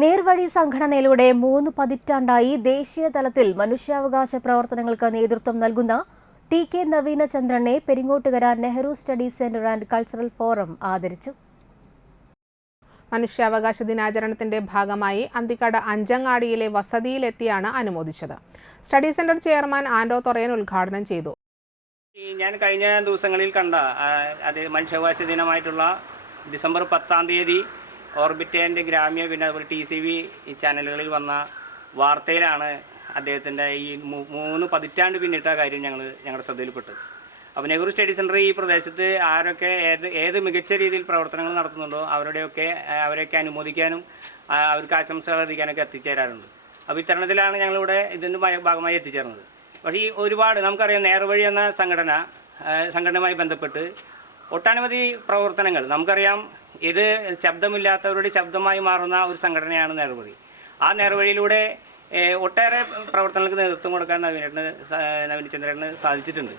നേർവഴി സംഘടനയിലൂടെ 3 പതിറ്റാണ്ടായി ദേശീയ തലത്തിൽ മനുഷ്യാവകാശ പ്രവർത്തനങ്ങൾക്ക് നേതൃത്വം നൽകുന്ന ടി.കെ. നവീനചന്ദ്രനെ Peringottukara Nehru study centre and cultural forum ആദരിച്ചു. മനുഷ്യാവകാശ ദിനാചരണത്തിന്റെ ഭാഗമായി അന്തിക്കട അഞ്ചങ്ങാടിയിലെ വസതിയിലെത്തിയാണ് അനുമോദിച്ചത്. Study centre chairman Ando Thorayan ഉദ്ഘാടനം ചെയ്തു. ഞാൻ കഴിഞ്ഞ ദിവസങ്ങളിൽ കണ്ട മനുഷ്യാവകാശ ദിനമായിട്ടുള്ള ഡിസംബർ 10-ാം തീയതി ഓർബിറ്റ് ആൻഡ് ഗ്രാമ്യ പിന്നെ അതുപോലെ TCV ഈ ചാനലുകളിൽ വന്ന വാർത്തയിലാണ് അദ്ദേഹത്തിൻ്റെ ഈ 3 പതിറ്റാണ്ട് പിന്നിട്ട കാര്യം ഞങ്ങളുടെ ശ്രദ്ധയിൽപ്പെട്ടത്. അപ്പോൾ നെഹ്റു സ്റ്റഡി സെൻറ്റർ ഈ പ്രദേശത്ത് ആരൊക്കെ ഏത് മികച്ച രീതിയിൽ പ്രവർത്തനങ്ങൾ നടത്തുന്നുണ്ടോ അവരെയൊക്കെ അനുമോദിക്കാനും അവർക്ക് ആശംസകൾ അറിയിക്കാനൊക്കെ എത്തിച്ചേരാറുണ്ട്. അപ്പോൾ ഇത്തരണത്തിലാണ് ഞങ്ങളിവിടെ ഇതിൻ്റെ ഭാഗമായി എത്തിച്ചേർന്നത്. പക്ഷേ ഈ ഒരുപാട് നമുക്കറിയാം നേർവഴി എന്ന സംഘടനയുമായി ബന്ധപ്പെട്ട് ഒട്ടനവധി പ്രവർത്തനങ്ങൾ നമുക്കറിയാം. ഇത് ശബ്ദമില്ലാത്തവരുടെ ശബ്ദമായി മാറുന്ന ഒരു സംഘടനയാണ് നേർവഴി. ആ നേർവഴിയിലൂടെ ഒട്ടേറെ പ്രവർത്തനങ്ങൾക്ക് നേതൃത്വം കൊടുക്കാൻ നവീനചന്ദ്രന് സാധിച്ചിട്ടുണ്ട്.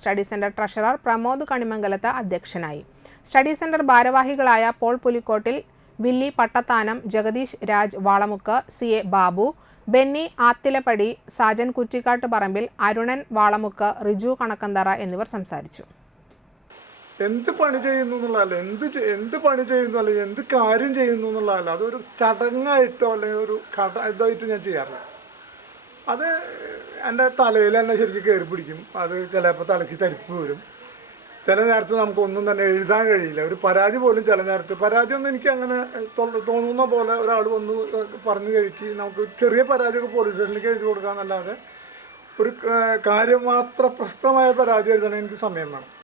Study centre treasurer Pramod Kanimangalath അധ്യക്ഷനായി. സ്റ്റഡി സെന്റർ ഭാരവാഹികളായ പോൾ പുലിക്കോട്ടിൽ, വില്ലി പട്ടത്താനം, ജഗദീഷ് രാജ് വാളമുക്ക്, CA ബാബു, ബെന്നി ആത്തിലപ്പടി, സാജൻ കുറ്റിക്കാട്ട് പറമ്പിൽ, അരുണൻ വാളമുക്ക്, റിജു കണക്കന്തറ എന്നിവർ സംസാരിച്ചു. എന്ത് പണി ചെയ്യുന്നു എന്നുള്ളതല്ല, എന്ത് പണി ചെയ്യുന്നു അല്ലെങ്കിൽ എന്ത് കാര്യം ചെയ്യുന്നു എന്നുള്ളതല്ല, അതൊരു ചടങ്ങായിട്ടോ അല്ലെങ്കിൽ ഒരു ഇതായിട്ട് ഞാൻ ചെയ്യാറില്ല. അത് എൻ്റെ തലയിൽ തന്നെ ശരിക്കും കയറി പിടിക്കും. അത് ചിലപ്പോൾ തലയ്ക്ക് തരിപ്പ് വരും. ചില നേരത്ത് നമുക്കൊന്നും തന്നെ എഴുതാൻ കഴിയില്ല. ഒരു പരാതി പോലും ചില നേരത്ത് പരാതിയൊന്നും എനിക്ക് അങ്ങനെ തോന്നുന്ന പോലെ ഒരാൾ വന്ന് പറഞ്ഞു കഴിക്ക് നമുക്ക് ചെറിയ പരാതിയൊക്കെ പോലീസ് സ്റ്റേഷനിലേക്ക് എഴുതി കൊടുക്കാമെന്നല്ലാതെ ഒരു കാര്യമാത്ര പ്രശസ്തമായ പരാതി എഴുതണമെങ്കിൽ എനിക്ക് സമയം വേണം.